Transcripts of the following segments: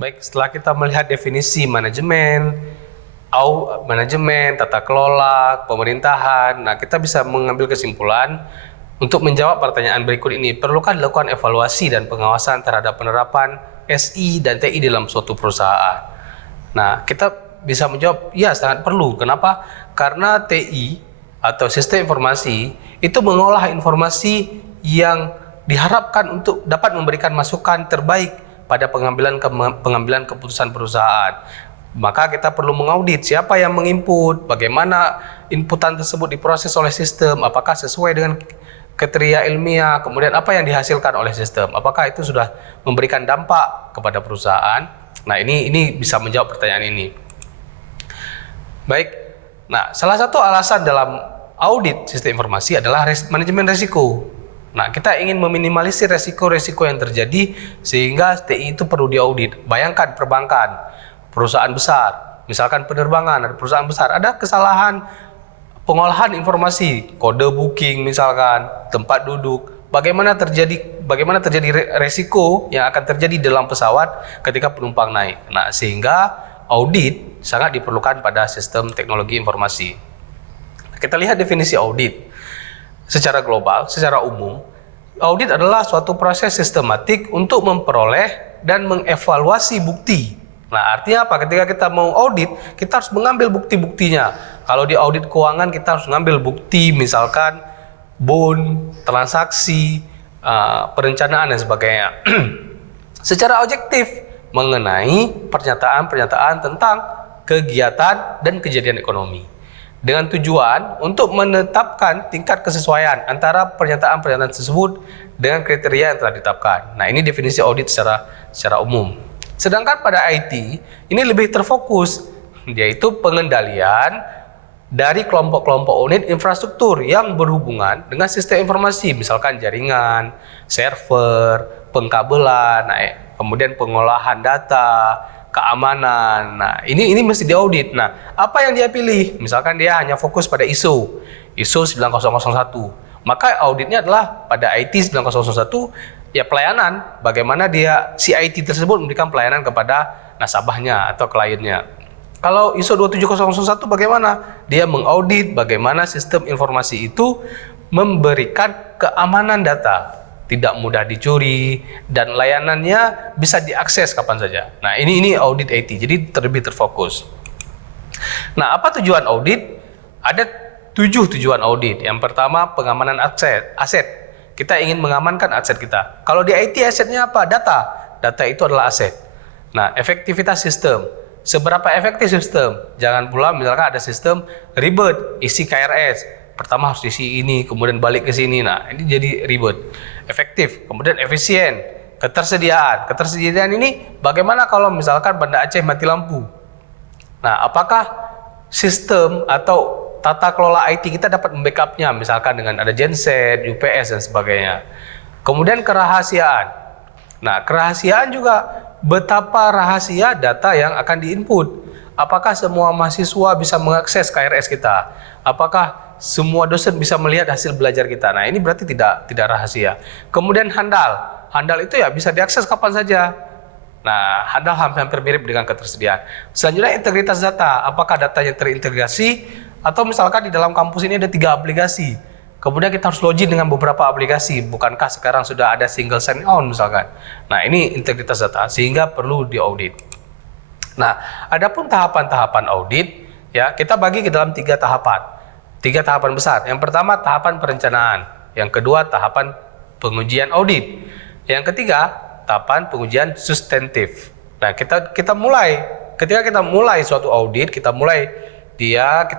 Baik, setelah kita melihat definisi manajemen, tata kelola, pemerintahan, nah kita bisa mengambil kesimpulan untuk menjawab pertanyaan berikut ini. Perlukah dilakukan evaluasi dan pengawasan terhadap penerapan SI dan TI dalam suatu perusahaan? Nah, kita bisa menjawab, ya sangat perlu. Kenapa? Karena TI atau sistem informasi itu mengolah informasi yang diharapkan untuk dapat memberikan masukan terbaik pada pengambilan keputusan perusahaan. Maka kita perlu mengaudit siapa yang menginput, bagaimana inputan tersebut diproses oleh sistem, apakah sesuai dengan kriteria ilmiah, kemudian apa yang dihasilkan oleh sistem, apakah itu sudah memberikan dampak kepada perusahaan. Nah, ini bisa menjawab pertanyaan ini. Baik, nah salah satu alasan dalam audit sistem informasi adalah manajemen risiko. Nah, kita ingin meminimalisir resiko-resiko yang terjadi sehingga TI itu perlu diaudit. Bayangkan perbankan, perusahaan besar, misalkan penerbangan, ada perusahaan besar, ada kesalahan pengolahan informasi, kode booking misalkan, tempat duduk, bagaimana terjadi resiko yang akan terjadi dalam pesawat ketika penumpang naik. Nah, sehingga audit sangat diperlukan pada sistem teknologi informasi. Kita lihat definisi audit. Secara global, secara umum, audit adalah suatu proses sistematik untuk memperoleh dan mengevaluasi bukti. Nah, artinya apa? Ketika kita mau audit, kita harus mengambil bukti-buktinya. Kalau di audit keuangan, kita harus mengambil bukti, misalkan bond, transaksi, perencanaan dan sebagainya. Secara objektif mengenai pernyataan-pernyataan tentang kegiatan dan kejadian ekonomi. Dengan tujuan untuk menetapkan tingkat kesesuaian antara pernyataan-pernyataan tersebut dengan kriteria yang telah ditetapkan. Nah, ini definisi audit secara umum. Sedangkan pada IT, ini lebih terfokus, yaitu pengendalian dari kelompok-kelompok unit infrastruktur yang berhubungan dengan sistem informasi, misalkan jaringan, server, pengkabelan, kemudian pengolahan data, keamanan. Nah, ini mesti diaudit. Nah, apa yang dia pilih? Misalkan dia hanya fokus pada ISO 9001. Maka auditnya adalah pada IT 9001, ya pelayanan, bagaimana si IT tersebut memberikan pelayanan kepada nasabahnya atau kliennya. Kalau ISO 27001 bagaimana? Dia mengaudit bagaimana sistem informasi itu memberikan keamanan data, tidak mudah dicuri, dan layanannya bisa diakses kapan saja. Nah, ini audit IT, jadi lebih terfokus. Nah, apa tujuan audit? Ada 7 tujuan audit. Yang pertama, pengamanan aset. Kita ingin mengamankan aset kita. Kalau di IT asetnya apa? Data itu adalah aset. Nah, efektivitas sistem. Seberapa efektif sistem? Jangan pula misalkan ada sistem ribet, isi KRS. Pertama harus isi ini, kemudian balik ke sini. Nah, ini jadi ribet. Efektif, kemudian efisien. Ketersediaan ini bagaimana kalau misalkan Banda Aceh mati lampu? Nah, apakah sistem atau tata kelola IT kita dapat membackupnya, misalkan dengan ada genset, UPS, dan sebagainya. Kemudian kerahasiaan. Nah, kerahasiaan juga betapa rahasia data yang akan diinput. Apakah semua mahasiswa bisa mengakses KRS kita? Apakah semua dosen bisa melihat hasil belajar kita? Nah, ini berarti tidak rahasia. Kemudian handal. Handal itu ya bisa diakses kapan saja. Nah, handal hampir mirip dengan ketersediaan. Selanjutnya integritas data. Apakah datanya terintegrasi? Atau misalkan di dalam kampus ini ada 3 aplikasi. Kemudian kita harus login dengan beberapa aplikasi. Bukankah sekarang sudah ada single sign-on misalkan? Nah, ini integritas data sehingga perlu diaudit. Nah, adapun tahapan-tahapan audit, ya kita bagi ke dalam 3 tahapan. 3 tahapan besar. Yang pertama tahapan perencanaan. Yang kedua tahapan pengujian audit. Yang ketiga tahapan pengujian substantif. Nah, ketika kita mulai suatu audit, kita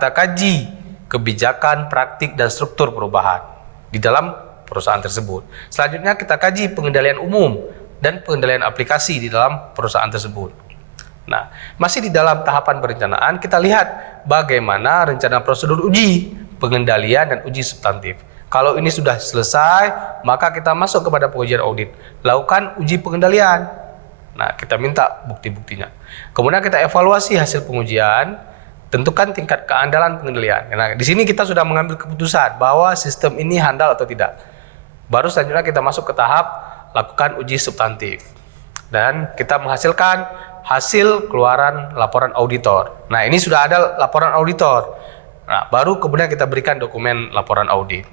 kaji kebijakan, praktik, dan struktur perubahan di dalam perusahaan tersebut. Selanjutnya kita kaji pengendalian umum dan pengendalian aplikasi di dalam perusahaan tersebut. Nah, masih di dalam tahapan perencanaan, kita lihat bagaimana rencana prosedur uji, pengendalian, dan uji substantif. Kalau ini sudah selesai, maka kita masuk kepada pengujian audit. Lakukan uji pengendalian. Nah, kita minta bukti-buktinya. Kemudian kita evaluasi hasil pengujian, tentukan tingkat keandalan pengendalian. Nah, di sini kita sudah mengambil keputusan bahwa sistem ini handal atau tidak. Baru selanjutnya kita masuk ke tahap lakukan uji substantif. Dan kita menghasilkan hasil keluaran laporan auditor. Nah, ini sudah ada laporan auditor. Nah, baru kemudian kita berikan dokumen laporan audit.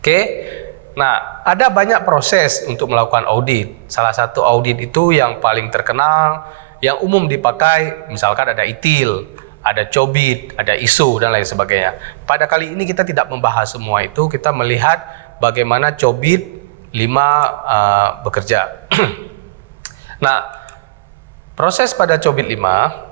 Oke. Nah, ada banyak proses untuk melakukan audit. Salah satu audit itu yang paling terkenal, yang umum dipakai, misalkan ada ITIL, ada COBIT, ada ISO, dan lain sebagainya. Pada kali ini kita tidak membahas semua itu, kita melihat bagaimana COBIT 5 bekerja. Nah, proses pada COBIT 5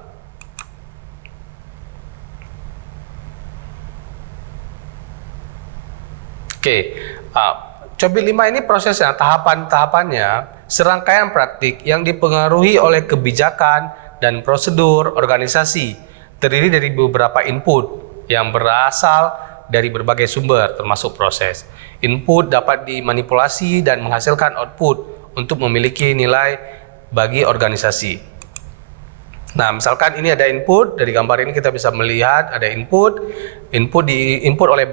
COBIT 5 ini prosesnya, tahapannya serangkaian praktik yang dipengaruhi oleh kebijakan dan prosedur organisasi, terdiri dari beberapa input yang berasal dari berbagai sumber termasuk proses. Input dapat dimanipulasi dan menghasilkan output untuk memiliki nilai bagi organisasi. Nah, misalkan ini ada input, dari gambar ini kita bisa melihat ada input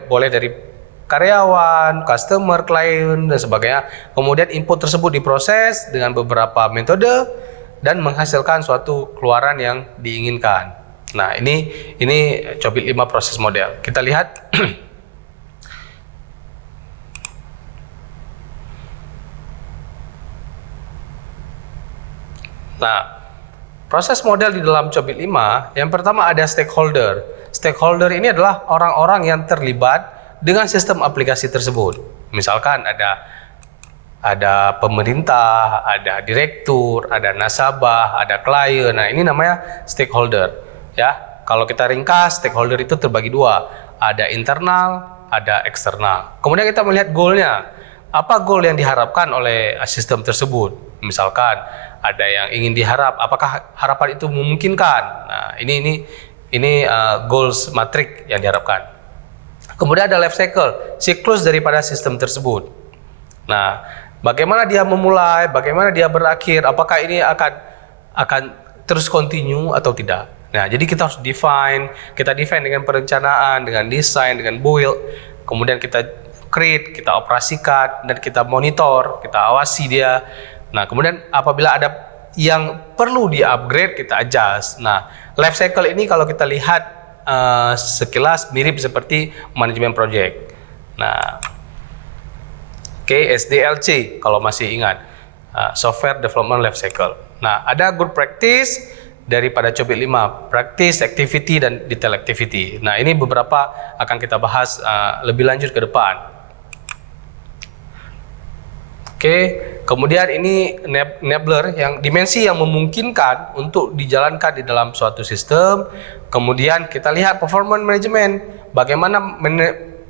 boleh dari karyawan, customer, klien, dan sebagainya. Kemudian input tersebut diproses dengan beberapa metode dan menghasilkan suatu keluaran yang diinginkan. Nah, ini COBIT 5 proses model. Kita lihat. Nah, proses model di dalam COBIT 5, yang pertama ada stakeholder. Stakeholder ini adalah orang-orang yang terlibat dengan sistem aplikasi tersebut. Misalkan ada pemerintah, ada direktur, ada nasabah, ada klien. Nah, ini namanya stakeholder. Ya, kalau kita ringkas, stakeholder itu terbagi dua. Ada internal, ada eksternal. Kemudian kita melihat goalnya. Apa goal yang diharapkan oleh sistem tersebut? Misalkan ada yang ingin diharap, apakah harapan itu memungkinkan? Nah, ini goals matrix yang diharapkan. Kemudian ada life cycle, siklus daripada sistem tersebut. Nah, bagaimana dia memulai, bagaimana dia berakhir, apakah ini akan terus continue atau tidak? Nah, jadi kita harus kita define dengan perencanaan, dengan desain, dengan build, kemudian kita create, kita operasikan, dan kita monitor, kita awasi dia. Nah, kemudian apabila ada yang perlu di-upgrade, kita adjust. Nah, life cycle ini kalau kita lihat sekilas mirip seperti manajemen project. Nah, SDLC kalau masih ingat, Software Development Life Cycle. Nah, ada good practice daripada COBIT 5, practice, activity, dan detail activity. Nah, ini beberapa akan kita bahas lebih lanjut ke depan. Kemudian ini enabler, yang dimensi yang memungkinkan untuk dijalankan di dalam suatu sistem. Kemudian kita lihat performance management, bagaimana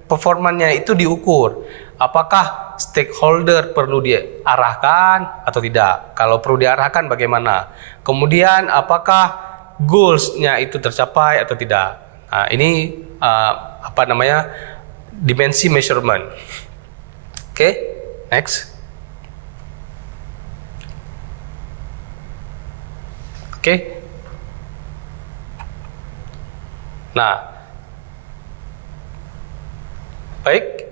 performanya itu diukur. Apakah stakeholder perlu diarahkan atau tidak? Kalau perlu diarahkan bagaimana? Kemudian apakah goals-nya itu tercapai atau tidak? Nah, ini dimensi measurement. Next. Nah, baik,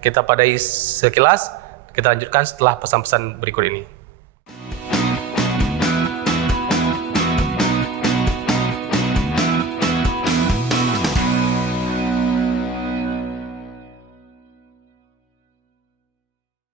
kita padai sekilas, kita lanjutkan setelah pesan-pesan berikut ini.